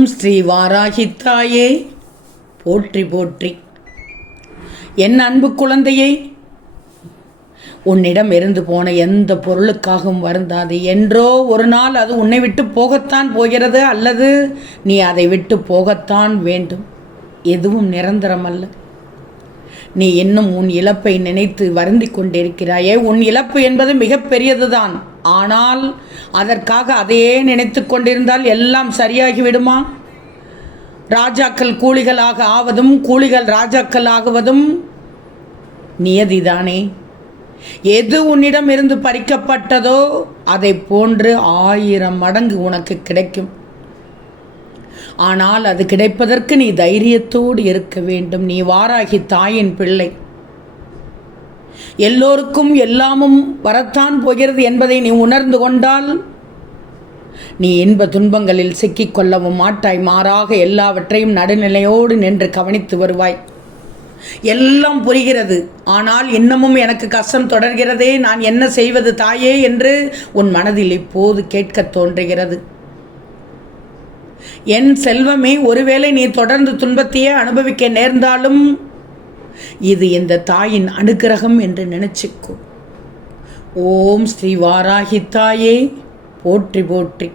ஓம் ஸ்ரீ வாராகித்தாயே போற்றி போற்றி. என் அன்பு குழந்தையை, உன்னிடம் இருந்து போன எந்த பொருளுக்காகவும் வருந்தாது. என்றோ ஒரு நாள் அது உன்னை விட்டு போகத்தான் போகிறது, அல்லது நீ அதை விட்டு போகத்தான் வேண்டும். எதுவும் நிரந்தரமல்ல. நீ இன்னும் உன் இழப்பை நினைத்து வருந்தி கொண்டிருக்கிறாயே. உன் இழப்பு என்பது மிகப்பெரியதுதான். ஆனால் அதற்காக அதையே நினைத்து கொண்டிருந்தால் எல்லாம் சரியாகிவிடுமா? ராஜாக்கள் கூலிகளாக ஆவதும் கூலிகள் ராஜாக்கள் ஆகுவதும் நியதிதானே. எது உன்னிடம் இருந்து பறிக்கப்பட்டதோ அதை போன்று 1000 மடங்கு உனக்கு கிடைக்கும். ஆனால் அது கிடைப்பதற்கு நீ தைரியத்தோடு இருக்க வேண்டும். நீ வாராகி தாயின் பிள்ளை. எல்லோருக்கும் எல்லாமும் வரத்தான் போகிறது என்பதை நீ உணர்ந்து கொண்டால் நீ இன்ப துன்பங்களில் சிக்கிக்கொள்ளவும் மாட்டாய். மாறாக எல்லாவற்றையும் நடுநிலையோடு நின்று கவனித்து வருவாய். எல்லாம் புரிகிறது, ஆனால் இன்னமும் எனக்கு கஷ்டம் தொடர்கிறதே, நான் என்ன செய்வது தாயே என்று உன் மனதில் இப்போது கேட்க தோன்றுகிறது. என் செல்வமே, ஒருவேளை நீ தொடர்ந்து துன்பத்தையே அனுபவிக்க நேர்ந்தாலும் இது இந்த தாயின் அனுகிரகம் என்று நினைச்சுக்கோ. ஓம் ஸ்ரீ வாராகித்தாயே போற்றி போற்றி.